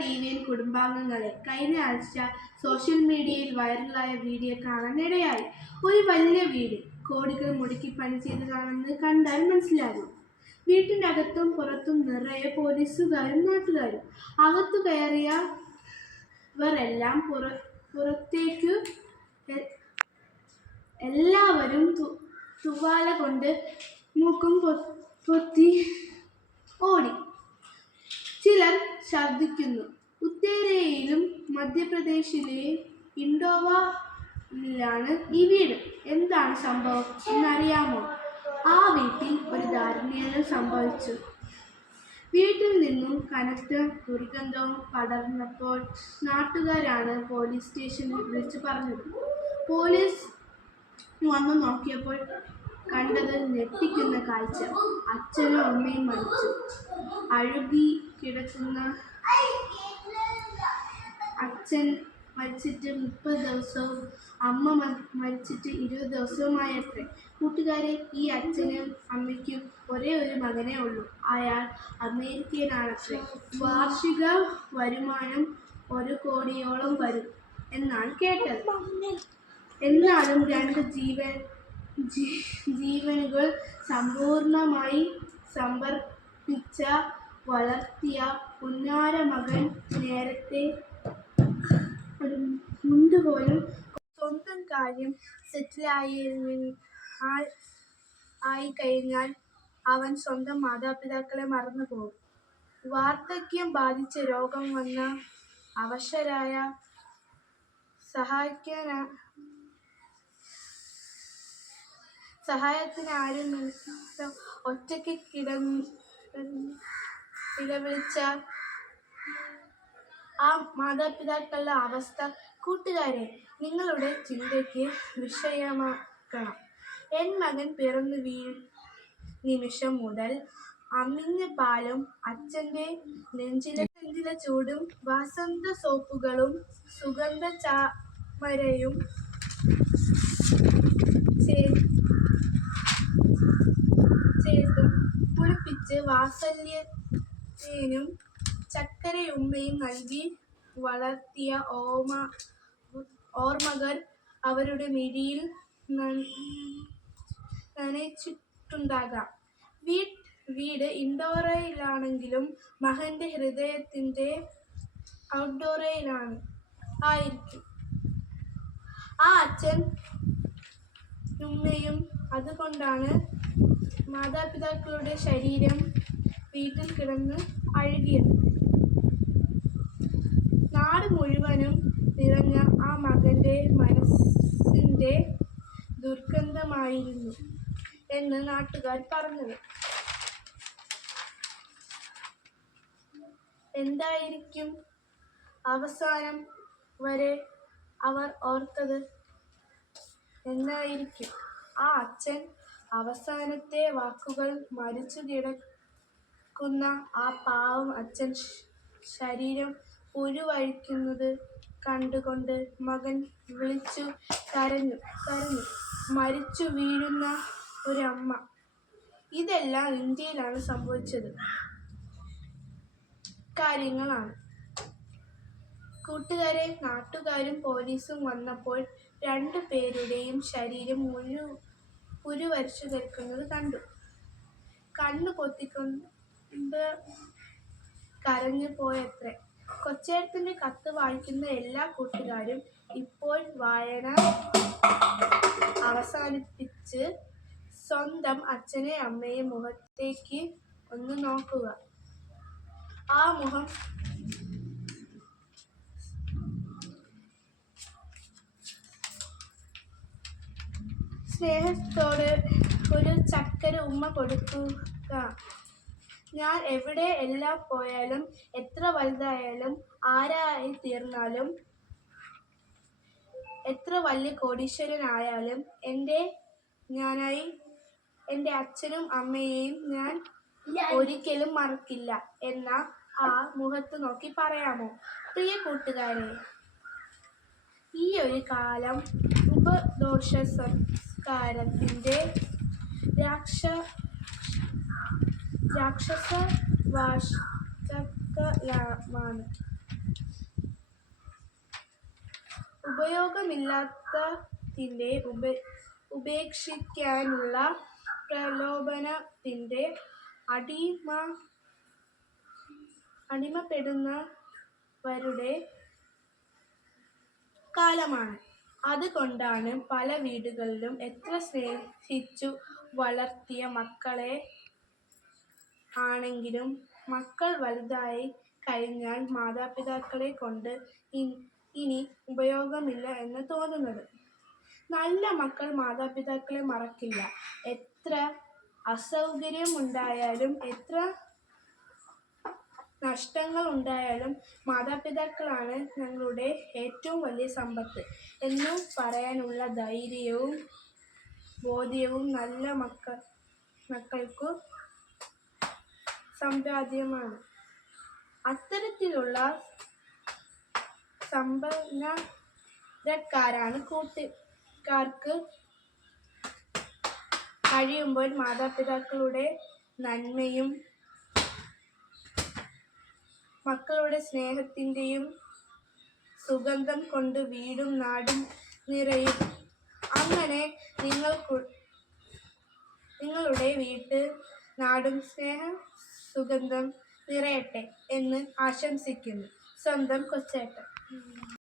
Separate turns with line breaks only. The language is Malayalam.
ഡീവിയൻ കുടുംബാംഗങ്ങളെ കഴിഞ്ഞ ആഴ്ച സോഷ്യൽ മീഡിയയിൽ വൈറലായ വീഡിയോ കാണാനിടയായി ഒരു വലിയ വീട് കോടികൾ മുടക്കി പണി ചെയ്തതാണെന്ന് കണ്ടാൽ മനസ്സിലാകും. വീട്ടിന്റെ അകത്തും പുറത്തും നിറയെ പോലീസുകാരും നാട്ടുകാരും. അകത്തു കയറിയവരെല്ലാം പുറ പുറത്തേക്ക് എല്ലാവരും തുവാല കൊണ്ട് മൂക്കും പൊത്തി ഓടി. ചിലർ ഛർദ്ദിക്കുന്നു ഉത്തേരയിലും മധ്യപ്രദേശിലെ ഇൻഡോവയിലാണ് ഈ വീട്. എന്താണ് സംഭവം എന്നറിയാമോ? ആ വീട്ടിൽ ഒരു ദാരുണ്യം സംഭവിച്ചു. വീട്ടിൽ നിന്നും കനത്ത ദുർഗന്ധവും പടർന്നപ്പോൾ നാട്ടുകാരാണ് പോലീസ് സ്റ്റേഷനിൽ വിളിച്ചു പറഞ്ഞത്. പോലീസ് വന്നു നോക്കിയപ്പോൾ കണ്ടത് ഞെട്ടിക്കുന്ന കാഴ്ച. അച്ഛനും അമ്മയും മരിച്ചു. അഴുകി കിടക്കുന്ന അച്ഛൻ മരിച്ചിട്ട് മുപ്പത് ദിവസവും അമ്മ മരിച്ചിട്ട് ഇരുപത് ദിവസവുമായത്രേ. കൂട്ടുകാരെ ഈ അച്ഛനും അമ്മയ്ക്കും ഒരേ ഒരു മകനേ ഉള്ളൂ. അയാൾ അമേരിക്കയിലാണത്രേ. വാർഷിക വരുമാനം ഒരു കോടിയോളം വരും എന്നാണ് കേട്ടത്. എന്നാലും രണ്ട് ജീവൻ ജീവനുകൾ സമ്പൂർണമായി സമർപ്പിച്ച വളർത്തിയ പുന്നാര മകൻ നേരത്തെ മുണ്ടുപോലും മുണ്ട് പോലും സ്വന്തം കാര്യം സെറ്റിലായി ആയി കഴിഞ്ഞാൽ അവൻ സ്വന്തം മാതാപിതാക്കളെ മറന്നു പോകും വാർദ്ധക്യം ബാധിച്ച രോഗം വന്ന അവശരായ സഹായിക്കാനാ സഹായത്തിന് ആരും നിൽക്കാതെ ഒറ്റയ്ക്ക് കിടന്ന് കിടവിളിച്ച ആ മാതാപിതാക്കളുടെ അവസ്ഥ കൂട്ടുകാരെ നിങ്ങളുടെ ചിന്തയ്ക്ക് വിഷയമാക്കണം. എൻ മകൻ പിറന്നു വീ നിമിഷം മുതൽ അമ്മിഞ്ഞ പാലും അച്ഛന്റെ നെഞ്ചിലെ നെഞ്ചിലെ ചൂടും വസന്ത സോപ്പുകളും സുഗന്ധ ചാമരയും കുളിപ്പിച്ച് വാത്സല്യത്തിനും ചക്കരയുമ്മയും നൽകി വളർത്തിയ ഓമ ഓർമ്മകൾ അവരുടെ മിഴിയിൽ നന- നനച്ചിട്ടുണ്ടാകാം. വീട് വീട് ഇൻഡോറയിലാണെങ്കിലും മകന്റെ ഹൃദയത്തിന്റെ ഔട്ട്ഡോറയിലാണ് ആയിരിക്കും. ആ അച്ഛൻ ഉമ്മയും അതുകൊണ്ടാണ് മാതാപിതാക്കളുടെ ശരീരം വീട്ടിൽ കിടന്ന് അഴുകിയത്. നാട് മുഴുവനും നിറഞ്ഞ ആ മകന്റെ മനസ്സിന്റെ ദുർഗന്ധമായിരുന്നു എന്ന് നാട്ടുകാർ പറഞ്ഞത്. എന്തായിരിക്കും അവസാനം വരെ അവർ ഓർത്തത്? എന്തായിരിക്കും ആ അച്ഛൻ അവസാനത്തെ വാക്കുകൾ മരിച്ചു കിടക്കുന്ന ആ പാവം അച്ഛൻ ശരീരം പുരുവഴിക്കുന്നത് കണ്ടുകൊണ്ട് മകൻ വിളിച്ചു കരഞ്ഞു കരഞ്ഞു. മരിച്ചു വീഴുന്ന ഒരമ്മ. ഇതെല്ലാം ഇന്ത്യയിലാണ് സംഭവിച്ചത്. കാര്യങ്ങളാണ്. കൂട്ടുകാരെ നാട്ടുകാരും പോലീസും വന്നപ്പോൾ രണ്ടു പേരുടെയും ശരീരം മുഴു പുരുവരിച്ചു കിടക്കുന്നത് കണ്ടു. കണ്ണു പൊത്തിക്കൊണ്ട് കരഞ്ഞു പോയത്രേ. കൊച്ചേട്ടന്റെ കത്ത് വായിക്കുന്ന എല്ലാ കൂട്ടുകാരും ഇപ്പോൾ വായന അവസാനിപ്പിച്ച് സ്വന്തം അച്ഛനെ അമ്മയെ മുഖത്തേക്ക് ഒന്ന് നോക്കുക. ആ മുഖം സ്നേഹത്തോട് ഒരു ചക്കര ഉമ്മ കൊടുക്കുക. ഞാൻ എവിടെ എല്ലാം പോയാലും എത്ര വലുതായാലും ആരായി തീർന്നാലും എത്ര വലിയ കോടീശ്വരനായാലും എന്റെ ഞാനായി എന്റെ അച്ഛനും അമ്മയെയും ഞാൻ ഒരിക്കലും മറക്കില്ല എന്ന ആ മുഖത്ത് നോക്കി പറയാമോ? പ്രിയ കൂട്ടുകാരെ ഈ ഒരു കാലം ഉപദോഷ സംസ്കാരത്തിന്റെ രാക്ഷ രാക്ഷസ വാശകലമാണ് ഉപയോഗമില്ലാത്തതിന്റെ ഉപ ഉപേക്ഷിക്കാനുള്ള പ്രലോഭനത്തിന്റെ അടിമ അടിമപ്പെടുന്നവരുടെ കാലമാണ്. അതുകൊണ്ടാണ് പല വീടുകളിലും എത്ര സ്നേഹിച്ചു വളർത്തിയ മക്കളെ ആണെങ്കിലും മക്കൾ വലുതായി കഴിഞ്ഞാൽ മാതാപിതാക്കളെ കൊണ്ട് ഇനി ഉപയോഗമില്ല എന്ന് തോന്നുന്നത്. നല്ല മക്കൾ മാതാപിതാക്കളെ മറക്കില്ല. എത്ര അസൗകര്യമുണ്ടായാലും എത്ര നഷ്ടങ്ങൾ ഉണ്ടായാലും മാതാപിതാക്കളാണ് ഞങ്ങളുടെ ഏറ്റവും വലിയ സമ്പത്ത് എന്ന് പറയാനുള്ള ധൈര്യവും ബോധ്യവും നല്ല മക്ക മക്കൾക്കു സമ്പാദ്യമാണ് അത്തരത്തിലുള്ള സമ്പന്നക്കാരാണ് കൂട്ടുകാർക്ക് കഴിയുമ്പോൾ മാതാപിതാക്കളുടെ നന്മയും മക്കളുടെ സ്നേഹത്തിന്റെയും സുഗന്ധം കൊണ്ട് വീടും നാടും നിറയും. അങ്ങനെ നിങ്ങൾക്ക് നിങ്ങളുടെ വീട്ട് നാടും സ്നേഹ സുഗന്ധം നിറയട്ടെ എന്ന് ആശംസിക്കുന്നു. സ്വന്തം കൊച്ചേട്ടൻ.